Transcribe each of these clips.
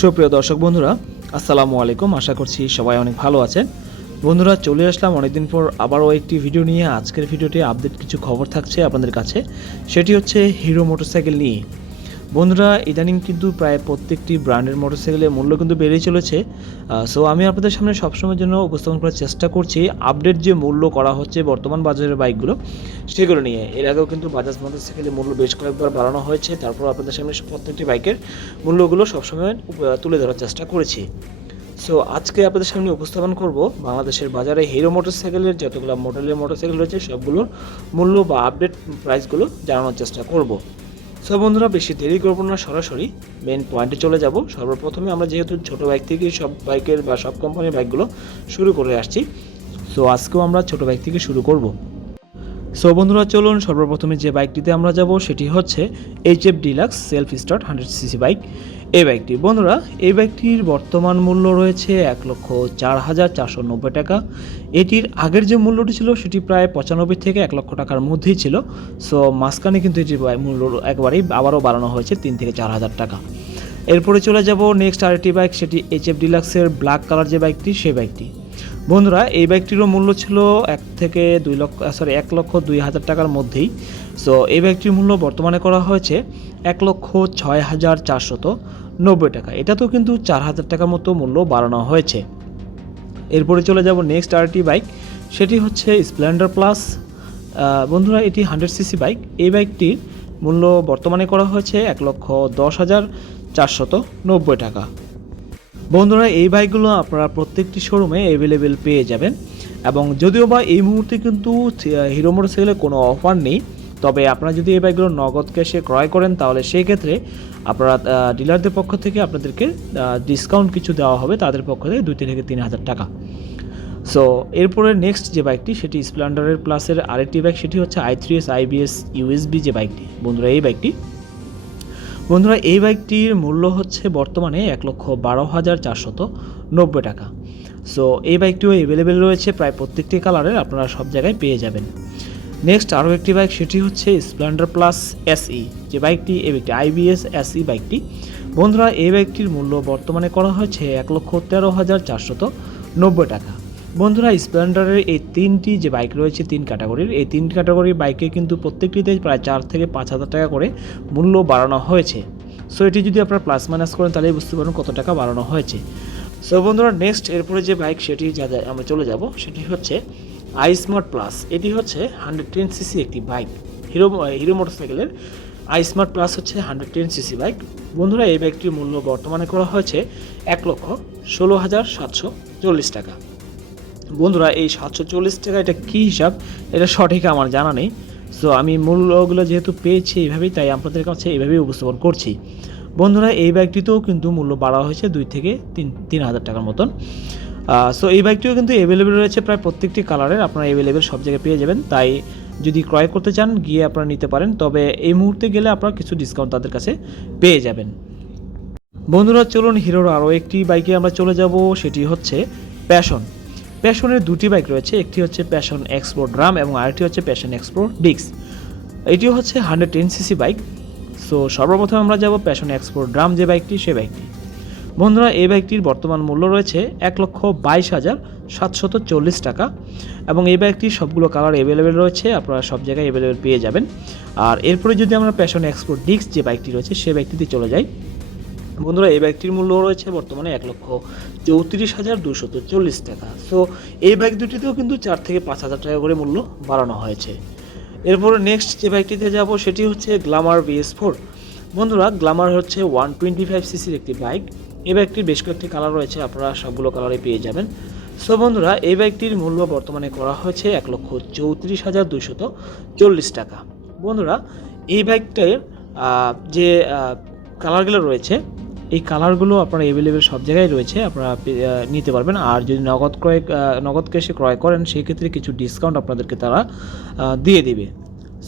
সুপ্রিয় দর্শক বন্ধুরা, আসসালামু আলাইকুম। আশা করছি সবাই অনেক ভালো আছেন। বন্ধুরা, চলে আসলাম অনেকদিন পর আবারও একটি ভিডিও নিয়ে। আজকের ভিডিওতে আপডেট কিছু খবর থাকছে আপনাদের কাছে, সেটি হচ্ছে হিরো মোটরসাইকেল নিয়ে। বন্ধুরা, ইদানিং কিন্তু প্রায় প্রত্যেকটি ব্র্যান্ডের মোটরসাইকেলের মূল্য কিন্তু বেড়েই চলেছে। সো আমি আপনাদের সামনে সবসময়ের জন্য উপস্থাপন করার চেষ্টা করছি আপডেট যে মূল্য করা হচ্ছে বর্তমান বাজারের বাইকগুলো সেগুলো নিয়ে। এর আগেও কিন্তু বাজাজ মোটরসাইকেলের মূল্য বেশ কয়েকবার বাড়ানো হয়েছে, তারপর আপনাদের সামনে প্রত্যেকটি বাইকের মূল্যগুলো সবসময় তুলে ধরার চেষ্টা করেছি। সো আজকে আপনাদের সামনে উপস্থাপন করব বাংলাদেশের বাজারে হিরো মোটরসাইকেলের যতগুলো মডেলের মোটরসাইকেল রয়েছে সবগুলোর মূল্য বা আপডেট প্রাইসগুলো জানানোর চেষ্টা করব। সো বন্ধুরা, বেশি দেরি করব না, সরাসরি মেন পয়েন্টে চলে যাব। সর্বপ্রথমে আমরা যেহেতু ছোট বাইক থেকে সব বাইকের বা সব কোম্পানির বাইকগুলো শুরু করে আসছি, সো আজকেও আমরা ছোট বাইক থেকে শুরু করব। সো বন্ধুরা, চলুন সর্বপ্রথমে যে বাইকটিতে আমরা যাব সেটি হচ্ছে HF deluxe self start 100cc bike. এই বাইকটি বন্ধুরা, এই বাইকটির বর্তমান মূল্য রয়েছে 1,04,490 টাকা। এটির আগের যে মূল্যটি ছিল সেটি প্রায় 95 থেকে 1 লক্ষ টাকার মধ্যেই ছিল। সো মাঝখানে কিন্তু এটির মূল্য একবারেই আবারও বাড়ানো হয়েছে 3 থেকে 4,000 টাকা। এরপরে চলে যাব নেক্সট আরেকটি বাইক, সেটি HF ডিলাক্সের ব্ল্যাক কালার যে বাইকটি, সেই বাইকটি। বন্ধুরা, এই বাইকটিরও মূল্য ছিল 1,02,000 টাকার মধ্যেই। সো এই বাইকটির মূল্য বর্তমানে করা হয়েছে 1,06,490 টাকা। এটাতেও কিন্তু 4,000 টাকার মতো মূল্য বাড়ানো হয়েছে। এরপরে চলে যাব নেক্সট আরটি বাইক, সেটি হচ্ছে স্প্লেন্ডার প্লাস। বন্ধুরা, এটি 100cc বাইক। এই বাইকটির মূল্য বর্তমানে করা হয়েছে 1,10,490 টাকা। বন্ধুরা, এই বাইকগুলো আপনারা প্রত্যেকটি শোরুমে অ্যাভেলেবেল পেয়ে যাবেন, এবং যদিও বা এই মুহূর্তে কিন্তু হিরো মোটরসাইকেলে কোনো অফার নেই, তবে আপনারা যদি এই বাইকগুলো নগদ ক্যাশে ক্রয় করেন তাহলে সেই ক্ষেত্রে আপনারা ডিলারদের পক্ষ থেকে আপনাদেরকে ডিসকাউন্ট কিছু দেওয়া হবে, তাদের পক্ষ থেকে 2 থেকে 3,000 টাকা। সো এরপরে নেক্সট যে বাইকটি, সেটি স্প্লেন্ডারের প্লাসের আরেকটি বাইক, সেটি হচ্ছে i3s IBS USB যে বাইকটি। বন্ধুরা, এই বাইকটির মূল্য হচ্ছে বর্তমানে 1,12,490 টাকা। সো এই বাইকটিও অ্যাভেলেবেল রয়েছে প্রায় প্রত্যেকটি কালারের, আপনারা সব জায়গায় পেয়ে যাবেন। নেক্সট আরও একটি বাইক, সেটি হচ্ছে স্প্লেন্ডার প্লাস SE যে বাইকটি, এই বাইকটি IBS SE বাইকটি। বন্ধুরা, এই বাইকটির মূল্য বর্তমানে করা হয়েছে 1,13,490 টাকা। বন্ধুরা, স্প্লেন্ডারের এই তিনটি যে বাইক রয়েছে, 3 ক্যাটাগরির, এই 3 ক্যাটাগরির বাইকে কিন্তু প্রত্যেকটিতে প্রায় 4 থেকে 5,000 টাকা করে মূল্য বাড়ানো হয়েছে। সো এটি যদি আপনারা প্লাস মাইনাস করেন তাহলেই বুঝতে পারবেন কত টাকা বাড়ানো হয়েছে। সো বন্ধুরা, নেক্সট এরপরে যে বাইক সেটি আমরা চলে যাব, সেটি হচ্ছে iSmart প্লাস। এটি হচ্ছে 110cc একটি বাইক, হিরো মোটরসাইকেলের iSmart প্লাস হচ্ছে 110cc বাইক। বন্ধুরা, এই বাইকটির মূল্য বর্তমানে করা হয়েছে 1,16,740 টাকা। বন্ধুরা, এই 740 টাকা এটা কী হিসাব, এটা সঠিক আমার জানা নেই। সো আমি মূল্যগুলো যেহেতু পেয়েছি এইভাবেই, তাই আপনাদের কাছে এইভাবেই উপস্থাপন করছি। বন্ধুরা, এই বাইকটিতেও কিন্তু মূল্য বাড়া হয়েছে 2 থেকে 3,000 টাকার মতন। সো এই বাইকটিও কিন্তু অ্যাভেলেবেল রয়েছে প্রায় প্রত্যেকটি কালারের, আপনারা অ্যাভেলেবেল সব জায়গায় পেয়ে যাবেন। তাই যদি ক্রয় করতে চান গিয়ে আপনারা নিতে পারেন, তবে এই মুহূর্তে গেলে আপনারা কিছু ডিসকাউন্ট তাদের কাছে পেয়ে যাবেন। বন্ধুরা, চলুন হিরোর আরও একটি বাইকে আমরা চলে যাব, সেটি হচ্ছে প্যাশনের 2টি বাইক রয়েছে, একটি হচ্ছে প্যাশন এক্সপ্রো ড্রাম এবং আরেকটি হচ্ছে প্যাশন এক্সপ্রো ডিক্স। এটিও হচ্ছে 110cc বাইক। সো সর্বপ্রথম আমরা যাব প্যাশন এক্সপ্রো ড্রাম যে বাইকটি, সে বাইকটি। বন্ধুরা, এই বাইকটির বর্তমান মূল্য রয়েছে 1,22,740 টাকা, এবং এই বাইকটির সবগুলো কালার অ্যাভেলেবেল রয়েছে, আপনারা সব জায়গায় অ্যাভেলেবেল পেয়ে যাবেন। আর এরপরে যদি আমরা প্যাশন এক্সপ্রো ডিক্স যে বাইকটি রয়েছে সে বাইকটিতে চলে যাই, বন্ধুরা, এই বাইকটির মূল্য রয়েছে বর্তমানে 1,34,240 টাকা। সো এই বাইক দুটিতেও কিন্তু 4 থেকে 5,000 টাকা করে মূল্য বাড়ানো হয়েছে। এরপরে নেক্সট যে বাইকটিতে যাব সেটি হচ্ছে গ্ল্যামার VS4। বন্ধুরা, গ্ল্যামার হচ্ছে 125cc একটি বাইক। এই বাইকটির বেশ কয়েকটি কালার রয়েছে, আপনারা সবগুলো কালারে পেয়ে যাবেন। সো বন্ধুরা, এই বাইকটির মূল্য বর্তমানে করা হয়েছে 1,34,240 টাকা। বন্ধুরা, এই বাইকটার যে কালারগুলো রয়েছে, এই কালারগুলো আপনারা অ্যাভেলেবেল সব জায়গায় রয়েছে, আপনারা নিতে পারবেন। আর যদি নগদ ক্যাশে ক্রয় করেন সেই ক্ষেত্রে কিছু ডিসকাউন্ট আপনাদেরকে তারা দিয়ে দিবে।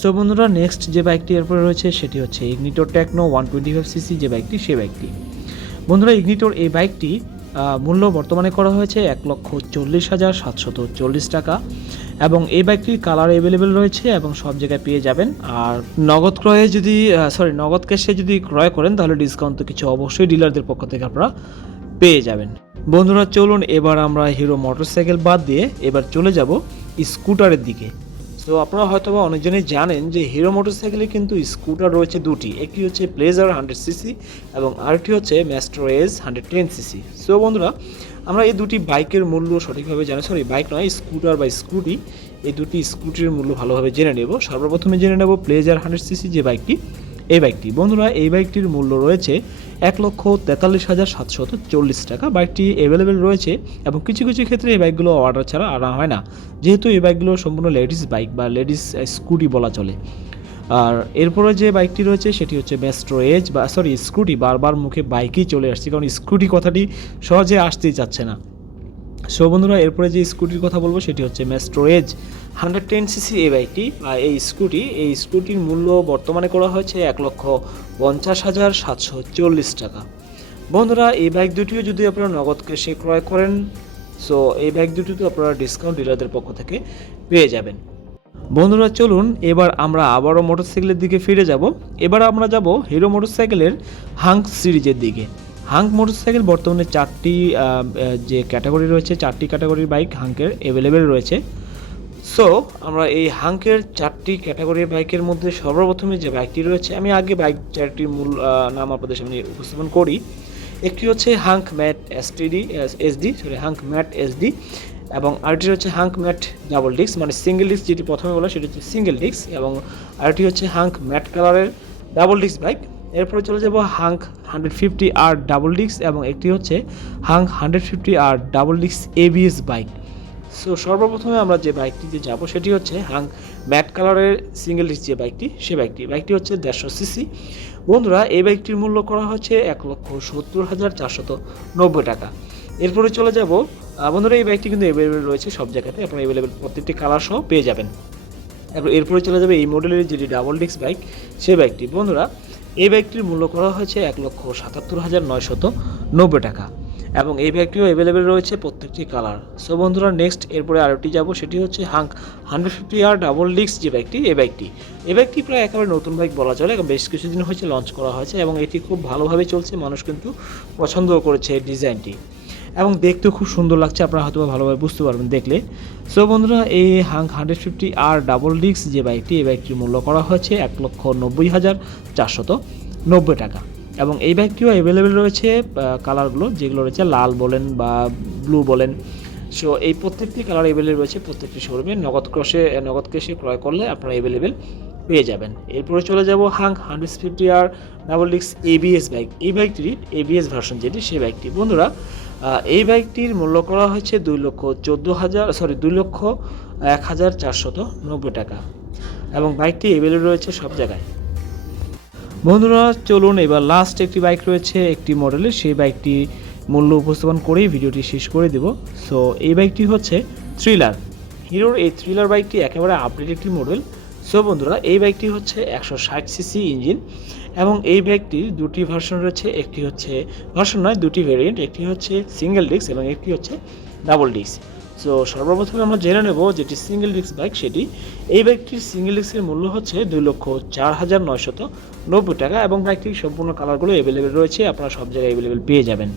সো বন্ধুরা, নেক্সট যে বাইকটি এরপরে রয়েছে সেটি হচ্ছে ইগনিটর টেকনো 125cc যে বাইকটি, সেই বাইকটি। বন্ধুরা, ইগনিটর এই বাইকটি মূল্য বর্তমানে করা হয়েছে 1,40,740 টাকা, এবং এই বাইকটির কালার অ্যাভেলেবেল রয়েছে এবং সব জায়গায় পেয়ে যাবেন। আর নগদ ক্রয়ে যদি নগদ ক্যাশে যদি ক্রয় করেন তাহলে ডিসকাউন্ট তো কিছু অবশ্যই ডিলারদের পক্ষ থেকে আপনারা পেয়ে যাবেন। বন্ধুরা চলুন এবার আমরা হিরো মোটরসাইকেল বাদ দিয়ে এবার চলে যাব স্কুটারের দিকে। তো আপনারা হয়তোবা অনেকজনই জানেন যে হিরো মোটরসাইকেলে কিন্তু স্কুটার রয়েছে দুটি, একটি হচ্ছে প্লেজার 100cc এবং আরেকটি হচ্ছে ম্যাস্ট্রো এজ 110cc। সো বন্ধুরা আমরা এই দুটি বাইকের মূল্য সঠিকভাবে জানি, বাইক নয় স্কুটার বা স্কুটি, এই দুটি স্কুটির মূল্য ভালোভাবে জেনে নেব। সর্বপ্রথমে জেনে নেব প্লেজার 100cc যে বাইকটি, এই বাইকটি বন্ধুরা এই বাইকটির মূল্য রয়েছে 1,43,740 টাকা। বাইকটি অ্যাভেলেবেল রয়েছে এবং কিছু কিছু ক্ষেত্রে এই বাইকগুলো অর্ডার ছাড়া আনা হয় না, যেহেতু এই বাইকগুলো সম্পূর্ণ লেডিস বাইক বা লেডিস স্কুটি বলা চলে। আর এরপরে যে বাইকটি রয়েছে সেটি হচ্ছে ম্যাস্ট্রো এজ বা স্কুটি, বারবার মুখে বাইকই চলে আসছে কারণ স্কুটি কথাটি সহজে আসতেই চাচ্ছে না। সো বন্ধুরা এরপরে যে স্কুটির কথা বলবো সেটি হচ্ছে ম্যাস্ট্রো এজ 110cc এই বাইকটি। এই স্কুটির মূল্য বর্তমানে করা হয়েছে 1,50,740 টাকা। বন্ধুরা এই বাইক দুটিও যদি আপনারা নগদ ক্যাশে ক্রয় করেন সো এই বাইক দুটিতে আপনারা ডিসকাউন্ট ডিলারদের পক্ষ থেকে পেয়ে যাবেন। বন্ধুরা চলুন এবার আমরা আবারও মোটরসাইকেলের দিকে ফিরে যাব। এবার আমরা যাব হিরো মোটরসাইকেলের হাঙ্ক সিরিজের দিকে। হাঙ্ক মোটরসাইকেল বর্তমানে চারটি যে ক্যাটাগরি রয়েছে, চারটি ক্যাটাগরির বাইক হাঙ্কের অ্যাভেলেবেল রয়েছে। সো আমরা এই হাঙ্কের চারটি ক্যাটাগরির বাইকের মধ্যে সর্বপ্রথমে যে বাইকটি রয়েছে, আমি আগে বাইক চারটির মূল নাম আপনাদের সামনে উপস্থাপন করি। একটি হচ্ছে hunk mat hunk mat SD এবং আরেকটি হচ্ছে হাঙ্ক ম্যাট ডাবল ডিস্ক, মানে সিঙ্গেল ডিস্ক যেটি প্রথমে বলা সেটি হচ্ছে সিঙ্গেল ডিস্ক, এবং আরেকটি হচ্ছে হাঙ্ক ম্যাট কালারের ডাবল ডিস্ক বাইক। এরপরে চলে যাব হাঙ্ক 150R ডাবল ডিস্ক এবং একটি হচ্ছে hunk 150R double disc ABS bike. So সর্বপ্রথমে আমরা যে বাইকটিতে যাব সেটি হচ্ছে হাঙ্ক ম্যাট কালারের সিঙ্গেল ডিস্ক যে বাইকটি হচ্ছে 150cc। বন্ধুরা এই বাইকটির মূল্য করা হচ্ছে 1,70,490 টাকা। এরপরে চলে যাব বন্ধুরা এই বাইকটি কিন্তু অ্যাভেলেবেল রয়েছে সব জায়গাতে, আপনারা অ্যাভেলেবেল প্রত্যেকটি কালার সহ পেয়ে যাবেন। এরপরে চলে যাবে এই মডেলের যেটি ডাবল ডিস্ক বাইক সেই বাইকটি। বন্ধুরা এই বাইকটির মূল্য করা হয়েছে 1,77,990 টাকা এবং এই বাইকটিও অ্যাভেলেবেল রয়েছে প্রত্যেকটি কালার। সো বন্ধুরা নেক্সট এরপরে আরেকটি যাব সেটি হচ্ছে হাঙ্ক 150R ডাবল ডিস্ক যে বাইকটি, এই বাইকটি প্রায় একেবারে নতুন বাইক বলা চলে এবং বেশ কিছুদিন হয়েছে লঞ্চ করা হয়েছে এবং এটি খুব ভালোভাবে চলছে, মানুষ কিন্তু পছন্দও করেছে এই ডিজাইনটি এবং দেখতেও খুব সুন্দর লাগছে, আপনারা হয়তো ভালোভাবে বুঝতে পারবেন দেখলে। সো বন্ধুরা এই হাঙ্ক 150R ডাবল ডিস্ক যে বাইকটি, এই বাইকটির মূল্য করা হয়েছে 1,90,490 টাকা এবং এই বাইকটিও অ্যাভেলেবেল রয়েছে কালারগুলো যেগুলো রয়েছে লাল বলেন বা ব্লু বলেন। সো এই প্রত্যেকটি কালার অ্যাভেলেবেল রয়েছে প্রত্যেকটি শোরুমে, নগদ ক্যাশে ক্রয় করলে আপনারা অ্যাভেলেবেল পেয়ে যাবেন। এরপরে চলে যাব hunk 150R double disc ABS bike, এই বাইকটির এবিএস ভার্সন যেটি সেই বাইকটি। বন্ধুরা এই বাইকটির মূল্য করা হয়েছে 2,01,490 টাকা এবং বাইকটি অ্যাভেলেবেল রয়েছে সব জায়গায়। বন্ধুরা চলুন এবার লাস্ট একটি বাইক রয়েছে একটি মডেলের, সেই বাইকটি মূল্য উপস্থাপন করেই ভিডিওটি শেষ করে দেব। সো এই বাইকটি হচ্ছে থ্রিলার, হিরোর এই থ্রিলার বাইকটি একেবারে আপডেট একটি মডেল। সো বন্ধুরা এই বাইকটি হচ্ছে 160cc ইঞ্জিন এবং এই বাইকটির দুটি ভার্সন রয়েছে, একটি হচ্ছে দুটি ভেরিয়েন্ট, একটি হচ্ছে সিঙ্গেল ডিস্ক এবং একটি হচ্ছে ডাবল ডিস্ক। সো সর্বপ্রথমে আমরা জেনে নেব যেটি সিঙ্গেল ডিস্ক বাইক সেটি। এই বাইকটির সিঙ্গেল ডিস্কের মূল্য হচ্ছে 2,04,990 টাকা এবং বাইকটির সম্পূর্ণ কালারগুলো অ্যাভেলেবেল রয়েছে, আপনারা সব জায়গায় অ্যাভেলেবেল পেয়ে যাবেন।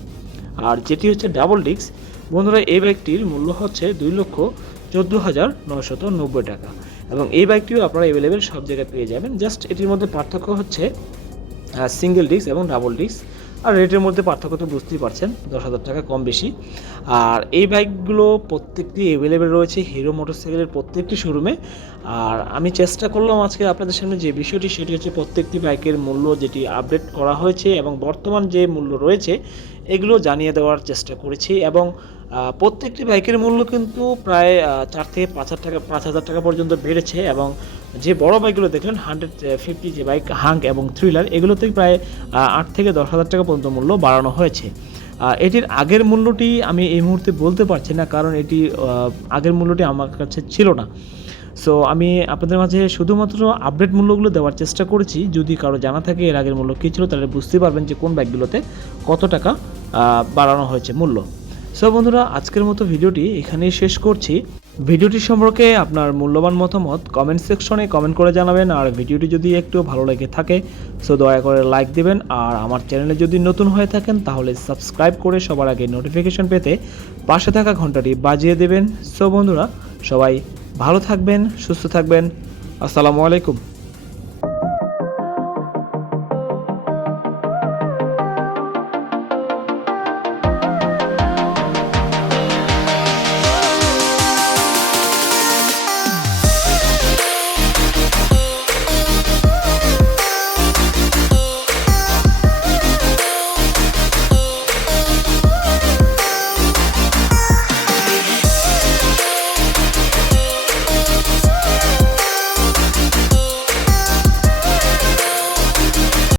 আর যেটি হচ্ছে ডাবল ডিস্ক বন্ধুরা এই বাইকটির মূল্য হচ্ছে 2,14,990 টাকা এবং এই বাইকটিও আপনারা অ্যাভেলেবেল সব জায়গায় পেয়ে যাবেন। জাস্ট এটির মধ্যে পার্থক্য হচ্ছে সিঙ্গেল ডিস্ক এবং ডাবল ডিস্ক, আর রেটের মধ্যে পার্থক্য তো বুঝতেই পারছেন, 10,000 টাকা কম বেশি। আর এই বাইকগুলো প্রত্যেকটি অ্যাভেলেবেল রয়েছে হিরো মোটরসাইকেলের প্রত্যেকটি শোরুমে। আর আমি চেষ্টা করলাম আজকে আপনাদের সামনে যে বিষয়টি সেটি হচ্ছে প্রত্যেকটি বাইকের মূল্য যেটি আপডেট করা হয়েছে এবং বর্তমান যে মূল্য রয়েছে এগুলো জানিয়ে দেওয়ার চেষ্টা করেছি এবং প্রত্যেকটি বাইকের মূল্য কিন্তু প্রায় 4 থেকে 5,000 টাকা পর্যন্ত বেড়েছে এবং যে বড় বাইকগুলো দেখলেন 150 যে বাইক হাঙ্ক এবং থ্রিলার এগুলোতেই প্রায় 8 থেকে 10,000 টাকা পর্যন্ত মূল্য বাড়ানো হয়েছে। এটির আগের মূল্যটি আমি এই মুহূর্তে বলতে পারছি না কারণ এটি আগের মূল্যটি আমার কাছে ছিল না। সো আমি আপনাদের মাঝে শুধুমাত্র আপডেট মূল্যগুলো দেওয়ার চেষ্টা করেছি, যদি কারো জানা থাকে এর আগের মূল্য কী ছিল তাহলে বুঝতে পারবেন যে কোন বাইকগুলোতে কত টাকা বাড়ানো হয়েছে মূল্য। সো বন্ধুরা আজকের মতো ভিডিওটি এখানেই শেষ করছি। ভিডিওটি সম্পর্কে আপনার মূল্যবান মতামত কমেন্ট সেকশনে কমেন্ট করে জানাবেন। আর ভিডিওটি যদি একটু ভালো লেগে থাকে সো দয়া করে লাইক দিবেন। আর আমার চ্যানেলে যদি নতুন হয়ে থাকেন তাহলে সাবস্ক্রাইব করে সবার আগে নোটিফিকেশন পেতে পাশে থাকা ঘন্টাটি বাজিয়ে দেবেন। সো বন্ধুরা, সবাই ভালো থাকবেন, সুস্থ থাকবেন। আসসালামু আলাইকুম।